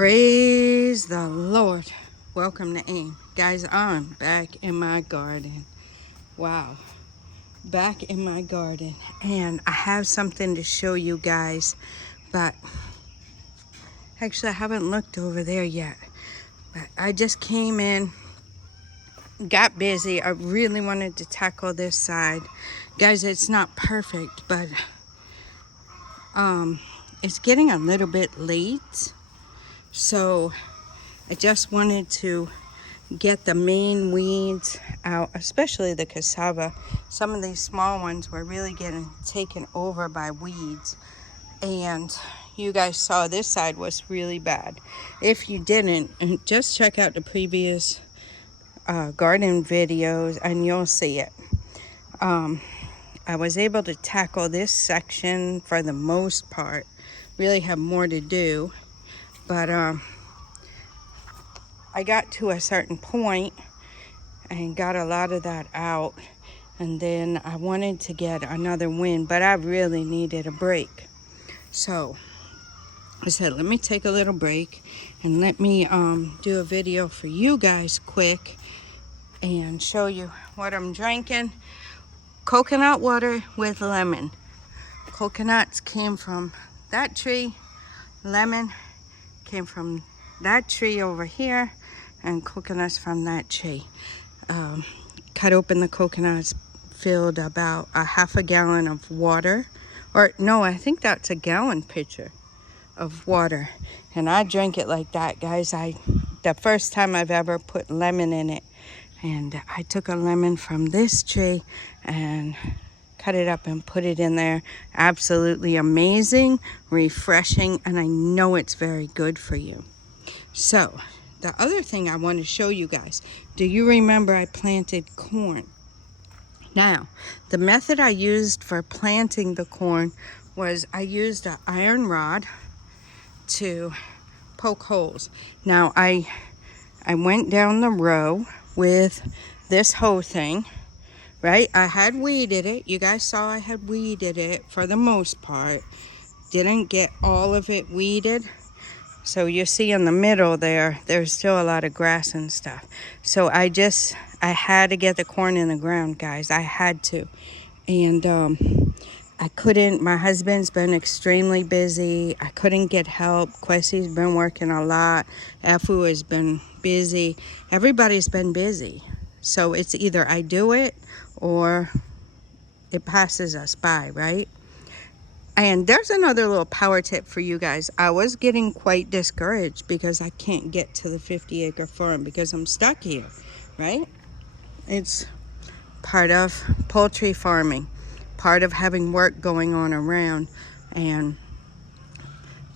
Praise the Lord. Welcome to AIM. Guys, I'm back in my garden. Wow. Back in my garden. And I have something to show you guys. But actually, I haven't looked over there yet. But I just came in, got busy. I really wanted to tackle this side. Guys, it's not perfect, but it's getting a little bit late. So I just wanted to get the main weeds out, especially the cassava. Some of these small ones were really getting taken over by weeds. And you guys saw this side was really bad. If you didn't, just check out the previous garden videos and you'll see it. I was able to tackle this section for the most part. Really have more to do. But I got to a certain point and got a lot of that out. And then I wanted to get another win, but I really needed a break. So I said, let me take a little break and let me do a video for you guys quick and show you what I'm drinking. Coconut water with lemon. Coconuts came from that tree. Lemon came from that tree over here, and coconuts from that tree. Cut open the coconuts, filled about a half a gallon of water, or no, I think that's a gallon pitcher of water, and I drank it like that, guys. The first time I've ever put lemon in it, and I took a lemon from this tree and cut it up and put it in there. Absolutely amazing, refreshing, and I know it's very good for you. So the other thing I want to show you guys, do you remember I planted corn? Now, the method I used for planting the corn was I used an iron rod to poke holes. Now, I went down the row with this hoe thing, right? I had weeded it. You guys saw I had weeded it for the most part. Didn't get all of it weeded. So you see in the middle there's still a lot of grass and stuff. So I had to get the corn in the ground, guys. I had to. And I couldn't, my husband's been extremely busy. I couldn't get help. Quessy's been working a lot. Efu has been busy. Everybody's been busy. So it's either I do it or it passes us by, right? And there's another little power tip for you guys. I was getting quite discouraged because I can't get to the 50-acre farm because I'm stuck here, right? It's part of poultry farming, part of having work going on around. And,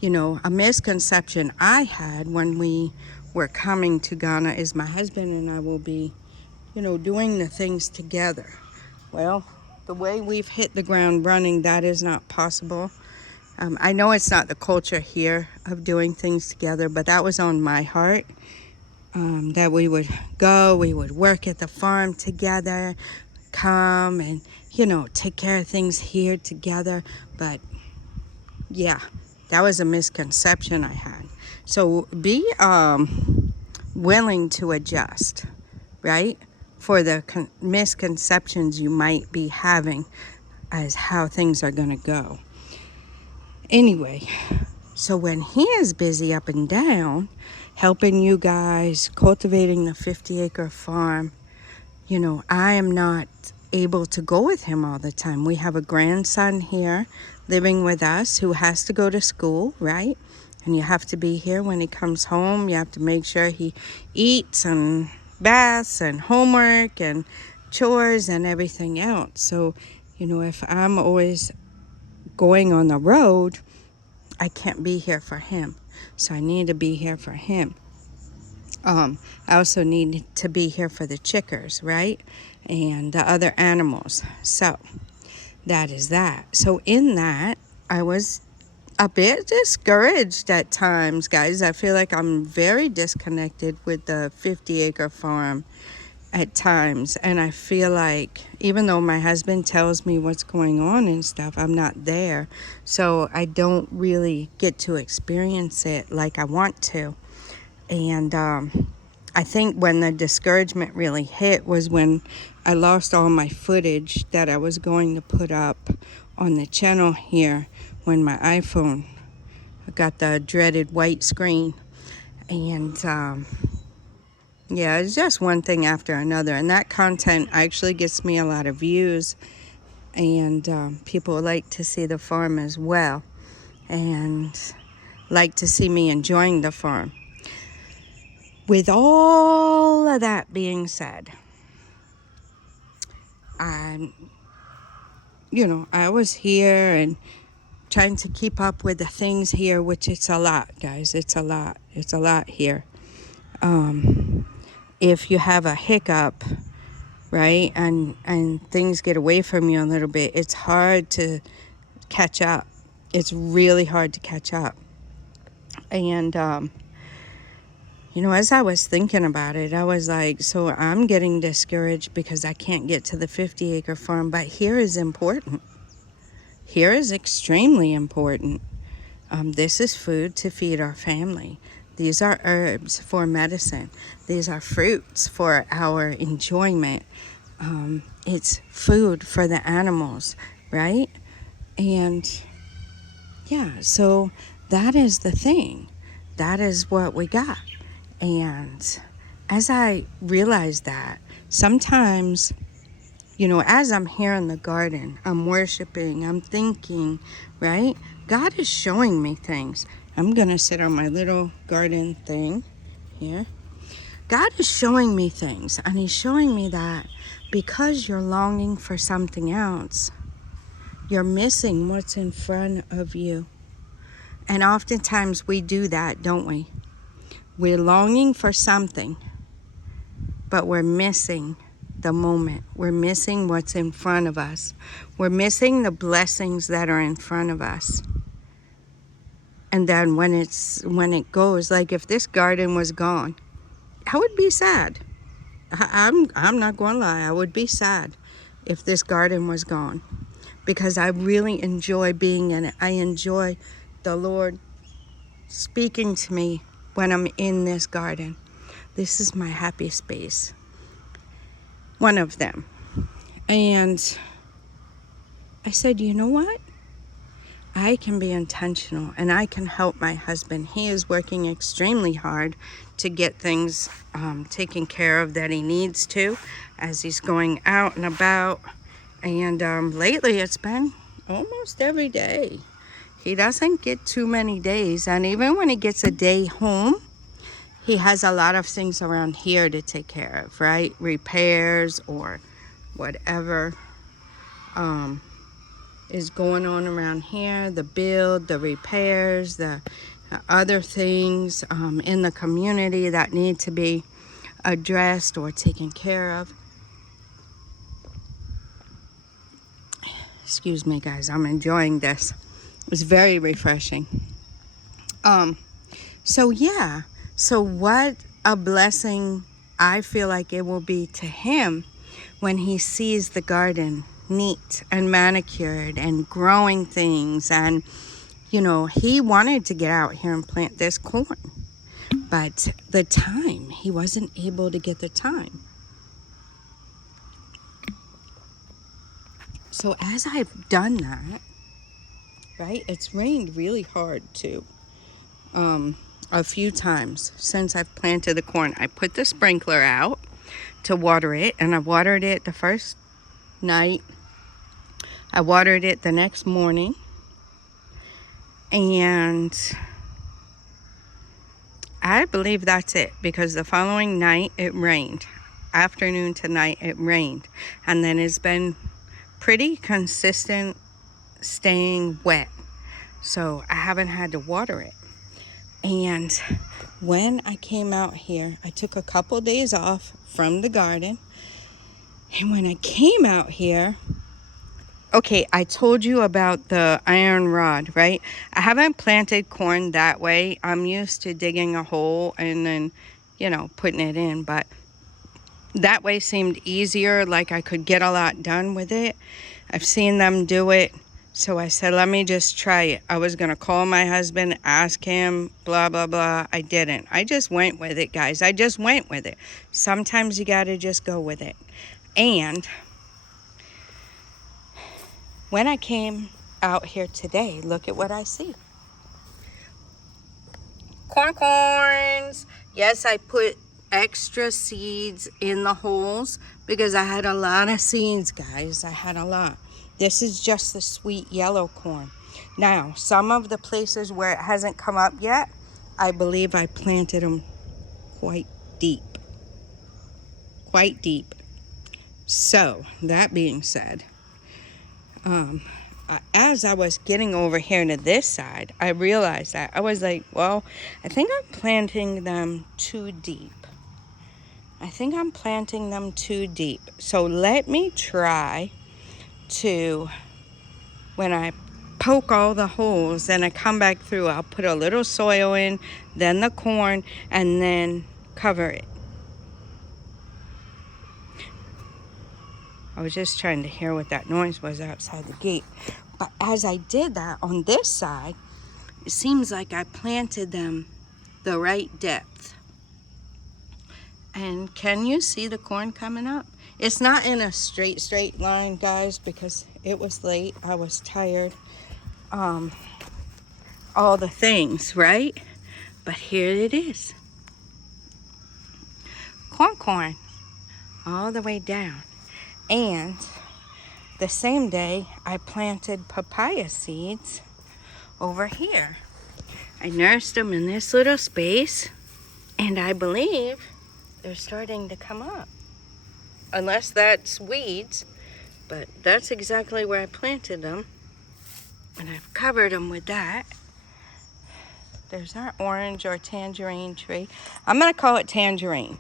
you know, a misconception I had when we were coming to Ghana is my husband and I will be, you know, doing the things together. Well, the way we've hit the ground running, that is not possible. I know it's not the culture here of doing things together, but that was on my heart. That we would go, we would work at the farm together, come and, you know, take care of things here together. But yeah, that was a misconception I had. So be willing to adjust, right? For the misconceptions you might be having as how things are going to go. Anyway, so when he is busy up and down, helping you guys, cultivating the 50-acre farm, you know, I am not able to go with him all the time. We have a grandson here living with us who has to go to school, right? And you have to be here when he comes home. You have to make sure he eats and baths and homework and chores and everything else. So, you know, if I'm always going on the road, I can't be here for him. So I need to be here for him. I also need to be here for the chickers, right? And the other animals. So that is that. So in that, I was a bit discouraged at times, guys. I feel like I'm very disconnected with the 50-acre farm. at times, and I feel like even though my husband tells me what's going on and stuff, I'm not there, so I don't really get to experience it like I want to. And I think when the discouragement really hit was when I lost all my footage that I was going to put up on the channel here when my iPhone got the dreaded white screen. And yeah, it's just one thing after another, and that content actually gets me a lot of views, and people like to see the farm as well, and like to see me enjoying the farm. With all of that being said, I was here and trying to keep up with the things here, which it's a lot, guys. It's a lot here. If you have a hiccup, right, and things get away from you a little bit, it's hard to catch up. It's really hard to catch up. And as I was thinking about it, I was like, so I'm getting discouraged because I can't get to the 50-acre farm, but here is important. Here is extremely important. This is food to feed our family. These are herbs for medicine. These are fruits for our enjoyment. It's food for the animals, right? And yeah, so that is the thing. That is what we got. And as I realized that, sometimes, as I'm here in the garden, I'm worshiping, I'm thinking, right? God is showing me things. I'm going to sit on my little garden thing here. God is showing me things, and he's showing me that because you're longing for something else, you're missing what's in front of you. And oftentimes we do that, don't we? We're longing for something, but we're missing the moment. We're missing what's in front of us. We're missing the blessings that are in front of us. And then when it goes, like if this garden was gone, I would be sad. I'm not going to lie. I would be sad if this garden was gone, because I really enjoy being in it. I enjoy the Lord speaking to me when I'm in this garden. This is my happy space. One of them. And I said, you know what? I can be intentional and I can help my husband. He is working extremely hard to get things taken care of that he needs to as he's going out and about. And lately it's been almost every day. He doesn't get too many days. And even when he gets a day home, he has a lot of things around here to take care of, right? Repairs or whatever is going on around here, the build, the repairs, the other things in the community that need to be addressed or taken care of. Excuse me, guys, I'm enjoying this. It's very refreshing. So what a blessing I feel like it will be to him when he sees the garden neat and manicured and growing things. And he wanted to get out here and plant this corn, but he wasn't able to get the time. So as I've done that, right, it's rained really hard too, a few times since I've planted the corn. I put the sprinkler out to water it, and I watered it the first night. I watered it the next morning, and I believe that's it, because the following night it rained. Afternoon to night it rained, and then it's been pretty consistent staying wet, so I haven't had to water it. And when I came out here, I took a couple days off from the garden, and when I came out here, okay, I told you about the iron rod, right? I haven't planted corn that way. I'm used to digging a hole and then, putting it in. But that way seemed easier, like I could get a lot done with it. I've seen them do it, so I said, let me just try it. I was gonna call my husband, ask him, blah, blah, blah. I didn't. I just went with it, guys. I just went with it. Sometimes you gotta just go with it. And when I came out here today, look at what I see. Corns. Yes, I put extra seeds in the holes because I had a lot of seeds, guys. I had a lot. This is just the sweet yellow corn. Now, some of the places where it hasn't come up yet, I believe I planted them quite deep. Quite deep. So, that being said, as I was getting over here to this side, I realized that. I was like, well, I think I'm planting them too deep. I think I'm planting them too deep. So let me try to, when I poke all the holes, then I come back through, I'll put a little soil in, then the corn, and then cover it. I was just trying to hear what that noise was outside the gate. But as I did that on this side, it seems like I planted them the right depth. And can you see the corn coming up? It's not in a straight line, guys, because it was late. I was tired. All the things, right? But here it is. Corn, all the way down. And the same day, I planted papaya seeds over here. I nursed them in this little space, and I believe they're starting to come up. Unless that's weeds, but that's exactly where I planted them. And I've covered them with that. There's our orange or tangerine tree. I'm gonna call it tangerine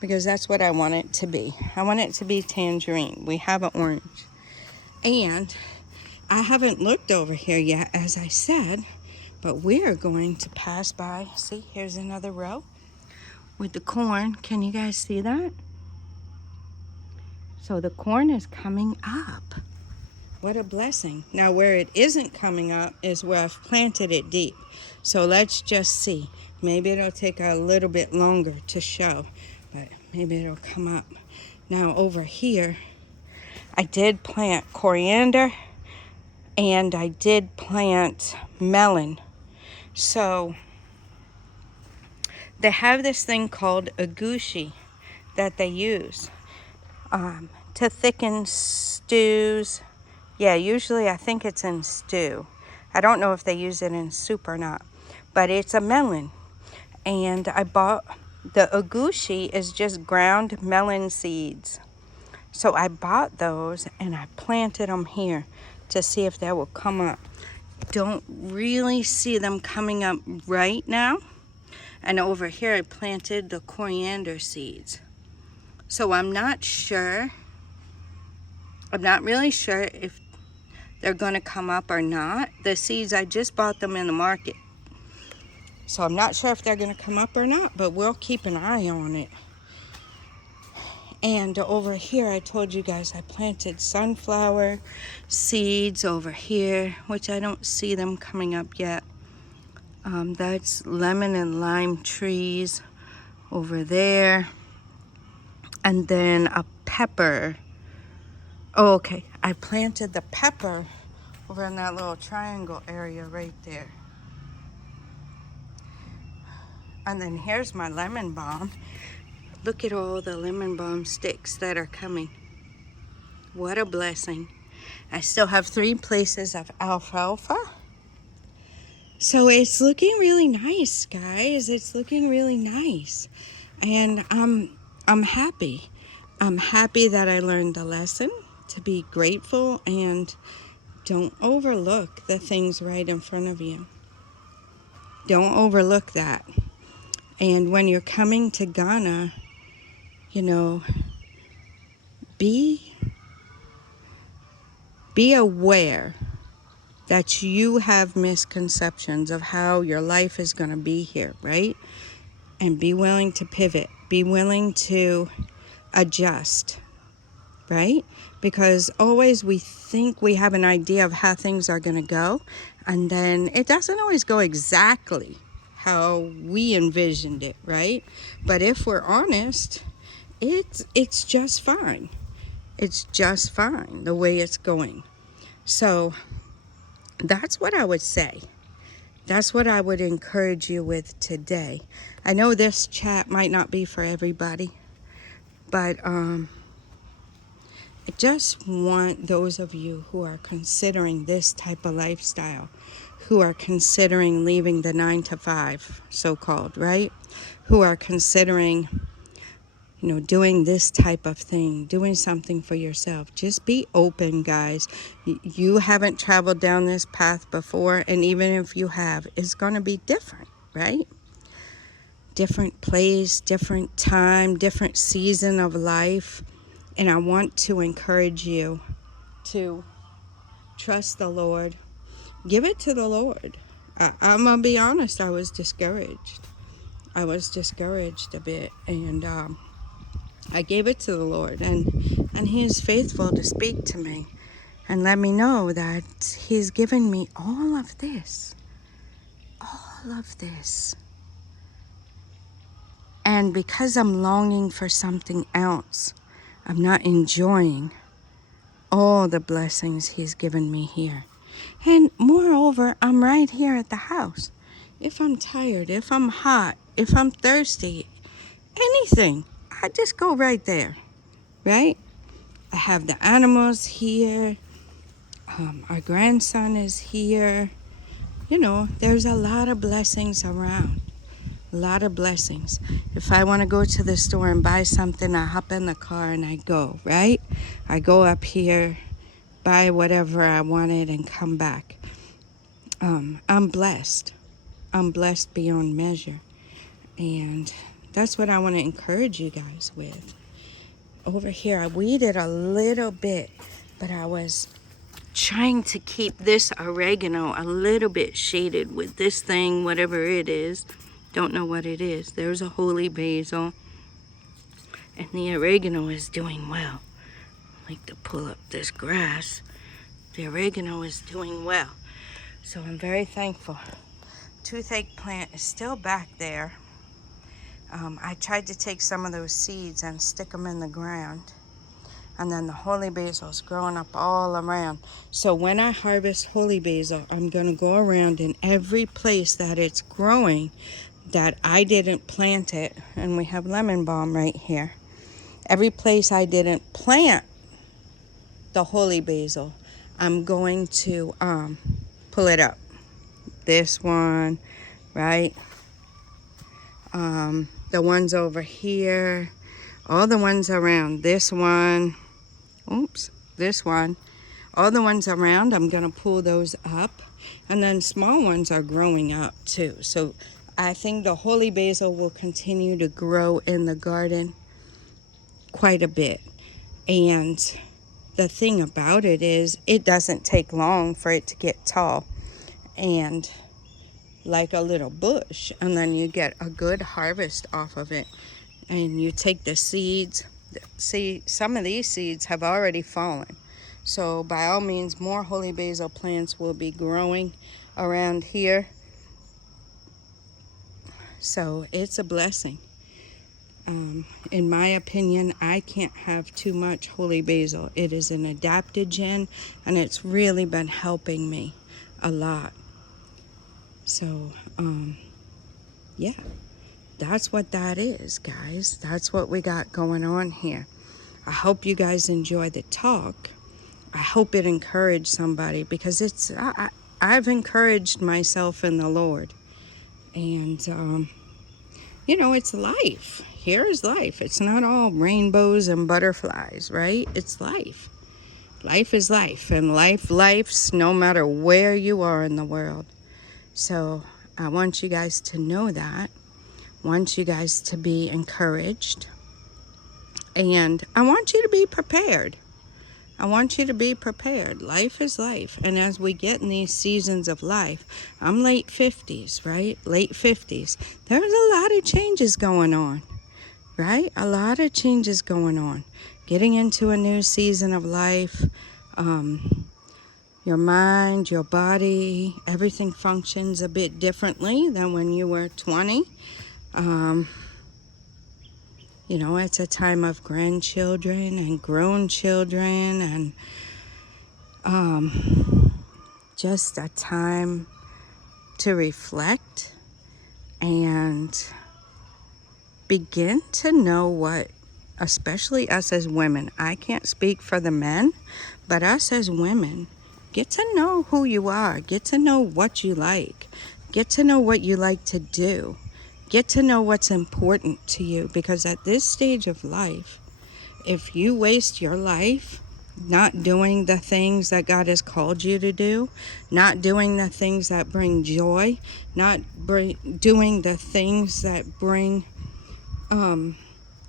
because that's what I want it to be. I want it to be tangerine. We have an orange. And I haven't looked over here yet, as I said, but we're going to pass by. See, here's another row with the corn. Can you guys see that? So the corn is coming up. What a blessing. Now where it isn't coming up is where I've planted it deep. So let's just see. Maybe it'll take a little bit longer to show, but maybe it'll come up. Now over here, I did plant coriander and I did plant melon. So they have this thing called a gushi that they use to thicken stews. Yeah, usually I think it's in stew. I don't know if they use it in soup or not, but it's a melon. And I bought, the agushi is just ground melon seeds. So I bought those and I planted them here to see if they will come up. Don't really see them coming up right now. And over here I planted the coriander seeds. So I'm not sure. I'm not really sure if they're going to come up or not. The seeds, I just bought them in the market. So I'm not sure if they're going to come up or not, but we'll keep an eye on it. And over here, I told you guys I planted sunflower seeds over here, which I don't see them coming up yet. That's lemon and lime trees over there. And then a pepper. Oh, okay. I planted the pepper over in that little triangle area right there. And then here's my lemon balm. Look at all the lemon balm sticks that are coming. What a blessing. I still have 3 places of alfalfa. So it's looking really nice, guys. It's looking really nice. And I'm happy. I'm happy that I learned the lesson to be grateful and don't overlook the things right in front of you. Don't overlook that. And when you're coming to Ghana, you know, be aware that you have misconceptions of how your life is going to be here, right? And be willing to pivot. Be willing to adjust, right? Because always we think we have an idea of how things are going to go, and then it doesn't always go exactly how we envisioned it, right? But if we're honest, it's just fine. It's just fine the way it's going. So that's what I would say. That's what I would encourage you with today. I know this chat might not be for everybody, but I just want those of you who are considering this type of lifestyle, who are considering leaving the 9 to 5, so-called, right? Who are considering, doing this type of thing, doing something for yourself. Just be open, guys. You haven't traveled down this path before, and even if you have, it's going to be different, right? Different place, different time, different season of life. And I want to encourage you to trust the Lord. Give it to the Lord. I'm going to be honest, I was discouraged. I was discouraged a bit, and I gave it to the Lord, and He is faithful to speak to me and let me know that He's given me all of this. All of this. And because I'm longing for something else, I'm not enjoying all the blessings He's given me here. And moreover, I'm right here at the house. If I'm tired, if I'm hot, if I'm thirsty, anything, I just go right there, right? I have the animals here. Our grandson is here. There's a lot of blessings around. A lot of blessings. If I want to go to the store and buy something, I hop in the car and I go, right? I go up here, buy whatever I wanted, and come back. I'm blessed. I'm blessed beyond measure. And that's what I want to encourage you guys with. Over here, I weeded a little bit, but I was trying to keep this oregano a little bit shaded with this thing, whatever it is. Don't know what it is. There's a holy basil, and the oregano is doing well. I like to pull up this grass. The oregano is doing well, so I'm very thankful. Toothache plant is still back there. I tried to take some of those seeds and stick them in the ground, and then the holy basil is growing up all around. So when I harvest holy basil, I'm going to go around in every place that it's growing that I didn't plant it, and we have lemon balm right here. Every place I didn't plant the holy basil, I'm going to pull it up. This one, right? The ones over here, all the ones around. This one, this one. All the ones around, I'm going to pull those up. And then small ones are growing up too. So I think the holy basil will continue to grow in the garden quite a bit. And the thing about it is, it doesn't take long for it to get tall and like a little bush, and then you get a good harvest off of it. And you take the seeds. See, some of these seeds have already fallen. So by all means, more holy basil plants will be growing around here. So it's a blessing. In my opinion, I can't have too much holy basil. It is an adaptogen, and it's really been helping me a lot. So, yeah, that's what that is, guys. That's what we got going on here. I hope you guys enjoy the talk. I hope it encouraged somebody, because I've encouraged myself in the Lord. And, it's life. Here is life. It's not all rainbows and butterflies, right? It's life. Life is life, and life's no matter where you are in the world. So I want you guys to know that. I want you guys to be encouraged. And I want you to be prepared. I want you to be prepared. Life is life. And as we get in these seasons of life, I'm late 50s, right? Late 50s. There's a lot of changes going on, right? A lot of changes going on. Getting into a new season of life. Your mind, your body, everything functions a bit differently than when you were 20. You know, it's a time of grandchildren and grown children, and just a time to reflect and begin to know what, especially us as women, I can't speak for the men, but us as women, get to know who you are, get to know what you like, get to know what you like to do, get to know what's important to you, because at this stage of life, if you waste your life not doing the things that God has called you to do, not doing the things that bring joy, not doing the things that bring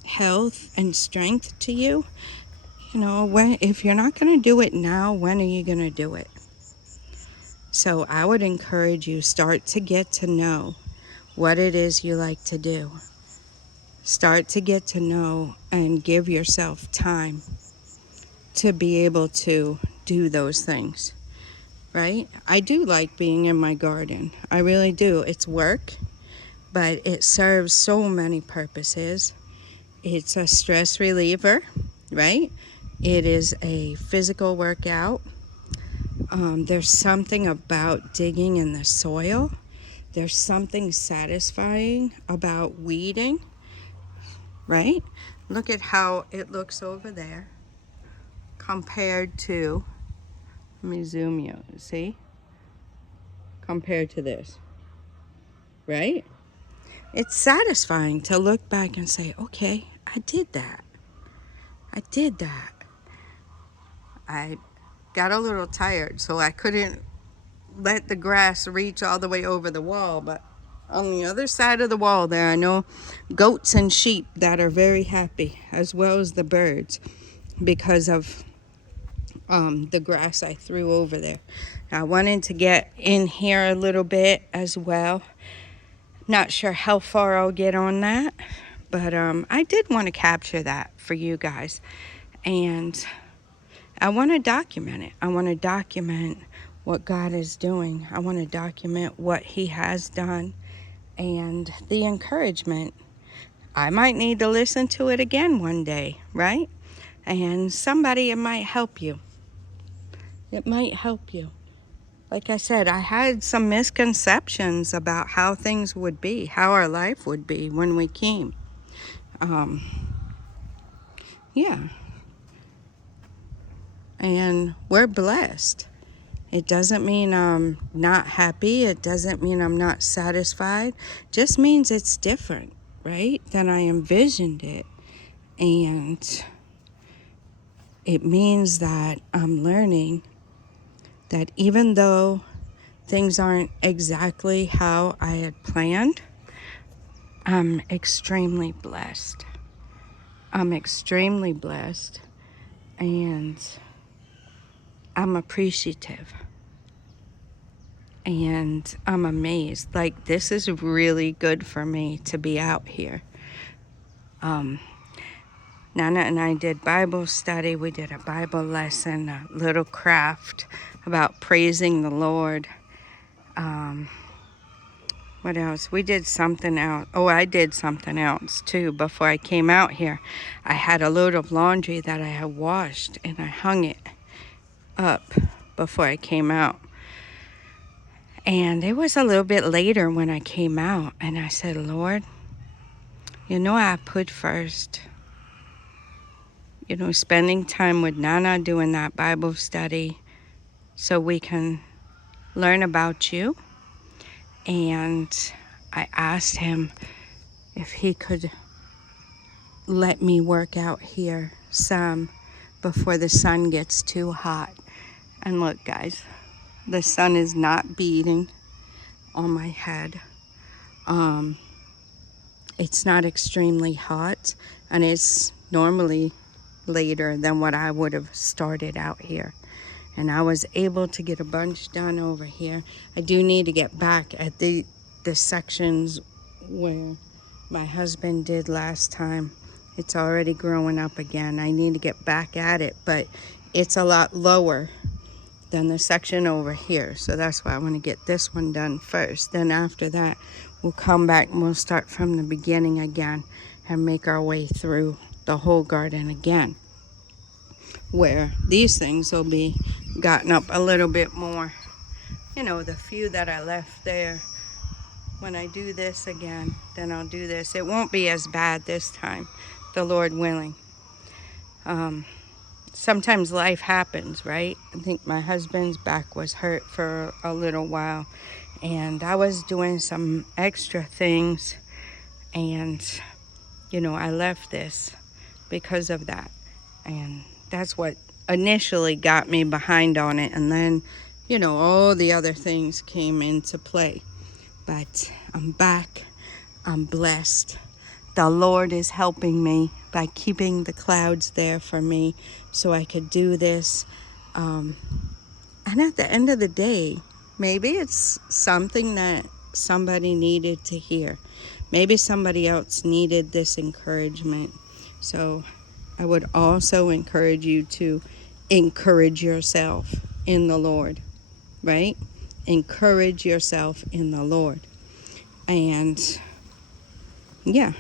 health and strength to you, you know, if you're not going to do it now, when are you going to do it? So I would encourage you, start to get to know what it is you like to do. Start to get to know and give yourself time to be able to do those things, right? I do like being in my garden. I really do. It's work, but it serves so many purposes. It's a stress reliever, right? It is a physical workout. There's something about digging in the soil. There's something satisfying about weeding, right? Look at how it looks over there compared to, let me zoom you, see? Compared to this, right? It's satisfying to look back and say, okay, I did that. I did that. I got a little tired, so I couldn't let the grass reach all the way over the wall, but on the other side of the wall there, I know goats and sheep that are very happy, as well as the birds, because of the grass I threw over there. I wanted to get in here a little bit as well. Not sure how far I'll get on that, but I did want to capture that for you guys, and I want to document it. I want to document what God is doing. I want to document what He has done and the encouragement. I might need to listen to it again one day, right? And somebody, it might help you. It might help you. Like I said, I had some misconceptions about how things would be, how our life would be when we came. Yeah. And we're blessed. It doesn't mean I'm not happy. It doesn't mean I'm not satisfied. Just means it's different, right, than I envisioned it. And it means that I'm learning that even though things aren't exactly how I had planned, I'm extremely blessed. I'm extremely blessed, and I'm appreciative. And I'm amazed. Like, this is really good for me to be out here. Nana and I did Bible study. We did a Bible lesson, a little craft about praising the Lord. What else? We did something else. Oh, I did something else too before I came out here. I had a load of laundry that I had washed, and I hung it up before I came out. And it was a little bit later when I came out, and I said, Lord, you know, I put first, you know, spending time with Nana, doing that Bible study so we can learn about you. And I asked him if he could let me work out here some before the sun gets too hot. And look, guys, the sun is not beating on my head. It's not extremely hot, and it's normally later than what I would have started out here. And I was able to get a bunch done over here. I do need to get back at the sections where my husband did last time. It's already growing up again. I need to get back at it, but it's a lot lower than the section over here. So that's why I want to get this one done first. Then after that, we'll come back and we'll start from the beginning again and make our way through the whole garden again, where these things will be gotten up a little bit more. You know, the few that I left there. When I do this again, then I'll do this. It won't be as bad this time, the Lord willing. Sometimes life happens, right? I think my husband's back was hurt for a little while, and I was doing some extra things, and, you know, I left this because of that. And that's what initially got me behind on it, and then, you know, all the other things came into play. But I'm back. I'm blessed. The Lord is helping me by keeping the clouds there for me so I could do this. And at the end of the day, maybe it's something that somebody needed to hear. Maybe somebody else needed this encouragement. So I would also encourage you to encourage yourself in the Lord, right? Encourage yourself in the Lord. And yeah.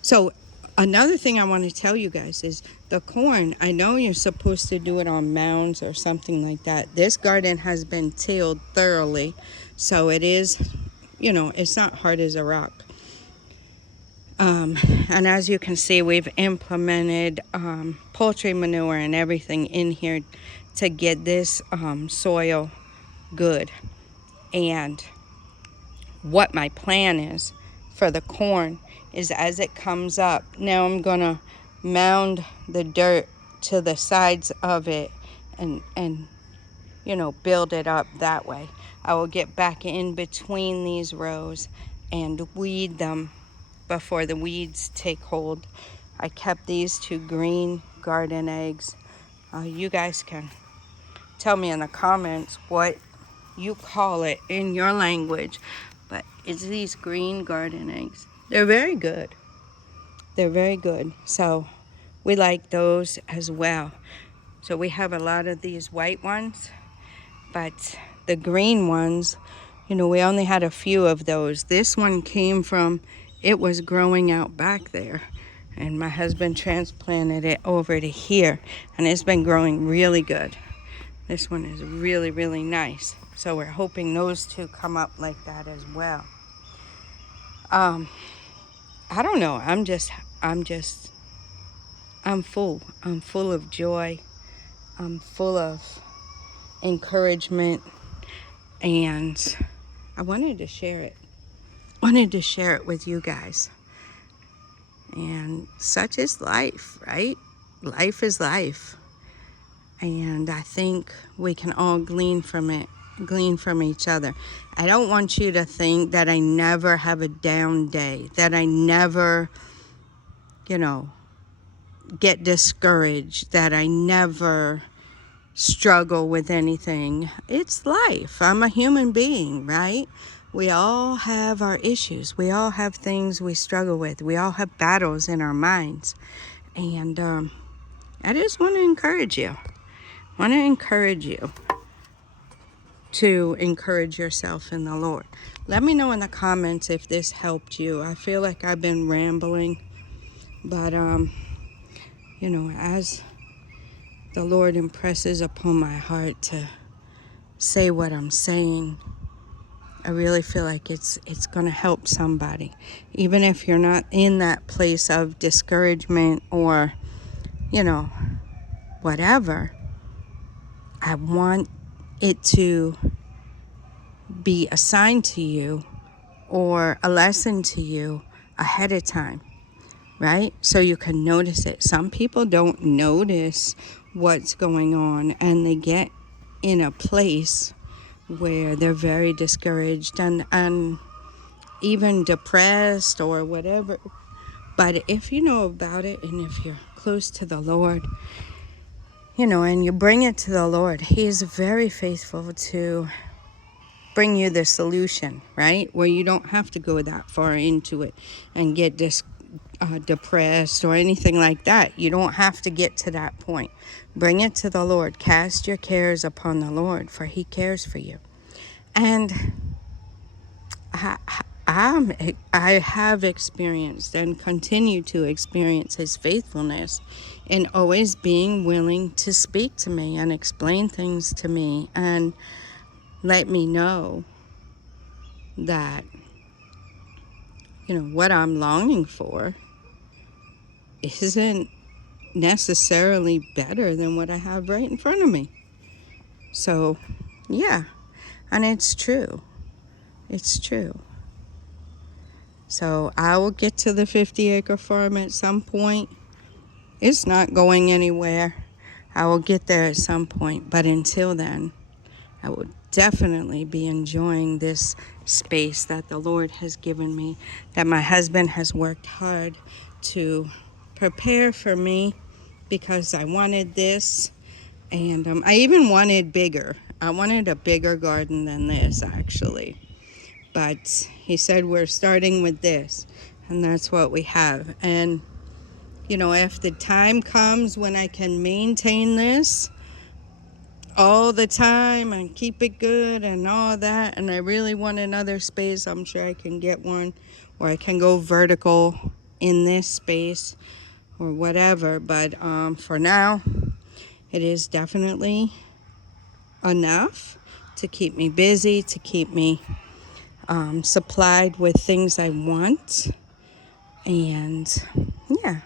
So another thing I want to tell you guys is the corn. I know you're supposed to do it on mounds or something like that. This garden has been tilled thoroughly. So it is, you know, it's not hard as a rock. And as you can see, we've implemented poultry manure and everything in here to get this soil good. And what my plan is for the corn is, as it comes up, now I'm gonna mound the dirt to the sides of it and you know, build it up that way. I will get back in between these rows and weed them before the weeds take hold. I kept these 2 green garden eggs. You guys can tell me in the comments what you call it in your language, but it's these green garden eggs. They're very good. They're very good. So we like those as well. So we have a lot of these white ones, but the green ones, you know, we only had a few of those. This one came from, it was growing out back there, and my husband transplanted it over to here, and it's been growing really good. This one is really, really nice. So we're hoping those 2 come up like that as well. I don't know. I'm full. I'm full of joy. I'm full of encouragement. And I wanted to share it. With you guys. And such is life, right? Life is life. And I think we can all glean from each other. I don't want you to think that I never have a down day, that I never, you know, get discouraged, that I never struggle with anything. It's life. I'm a human being, right? We all have our issues. We all have things we struggle with. We all have battles in our minds. And I just want to encourage you. To encourage yourself in the Lord. Let me know in the comments if this helped you. I feel like I've been rambling, but you know, as the Lord impresses upon my heart to say what I'm saying, I really feel like it's going to help somebody. Even if you're not in that place of discouragement or, you know, whatever, I want it to be a sign to you or a lesson to you ahead of time, right? So you can notice it. Some people don't notice what's going on, and they get in a place where they're very discouraged and even depressed or whatever. But if you know about it, and if you're close to the Lord, you know, and you bring it to the Lord, He is very faithful to bring you the solution, right? Where you don't have to go that far into it and get depressed or anything like that. You don't have to get to that point. Bring it to the Lord. Cast your cares upon the Lord, for He cares for you. And I have experienced and continue to experience His faithfulness in always being willing to speak to me and explain things to me and let me know that, what I'm longing for isn't necessarily better than what I have right in front of me. So, yeah, and it's true. It's true. So I will get to the 50-acre farm at some point. It's not going anywhere. I will get there at some point. But until then, I will definitely be enjoying this space that the Lord has given me, that my husband has worked hard to prepare for me, because I wanted this. And I even wanted bigger. I wanted a bigger garden than this, actually. But he said we're starting with this, and that's what we have. And, if the time comes when I can maintain this all the time and keep it good and all that, and I really want another space, I'm sure I can get one, or I can go vertical in this space or whatever. But for now, it is definitely enough to keep me busy, to keep me supplied with things I want. And yeah,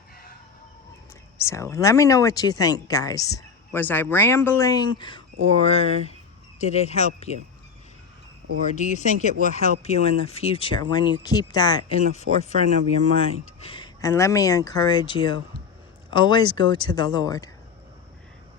so let me know what you think, guys. Was I rambling, or did it help you? Or do you think it will help you in the future when you keep that in the forefront of your mind? And let me encourage you, always go to the Lord,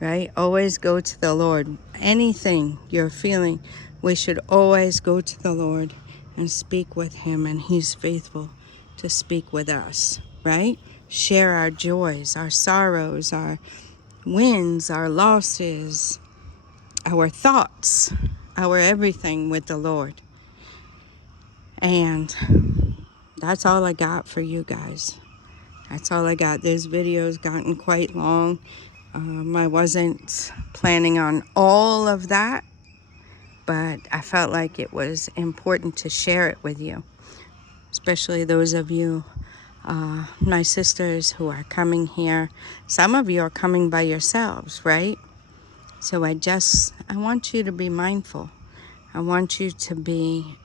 right? Always go to the Lord. Anything you're feeling, we should always go to the Lord and speak with Him, and He's faithful to speak with us, right? Share our joys, our sorrows, our wins, our losses, our thoughts, our everything with the Lord. And that's all I got for you guys. That's all I got. This video's gotten quite long. I wasn't planning on all of that, but I felt like it was important to share it with you, especially those of you, my sisters who are coming here. Some of you are coming by yourselves, right? So I want you to be mindful. I want you to be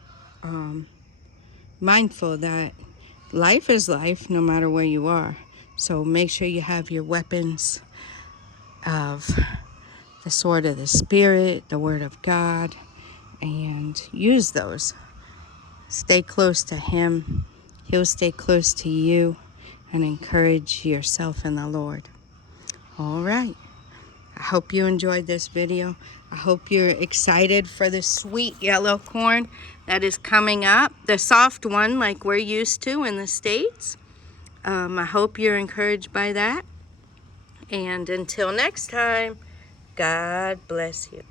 mindful that life is life no matter where you are. So make sure you have your weapons of the sword of the Spirit, the Word of God, and use those. Stay close to Him. He'll stay close to you, and encourage yourself in the Lord. All right. I hope you enjoyed this video. I hope you're excited for the sweet yellow corn that is coming up, the soft one like we're used to in the States. I hope you're encouraged by that. And until next time, God bless you.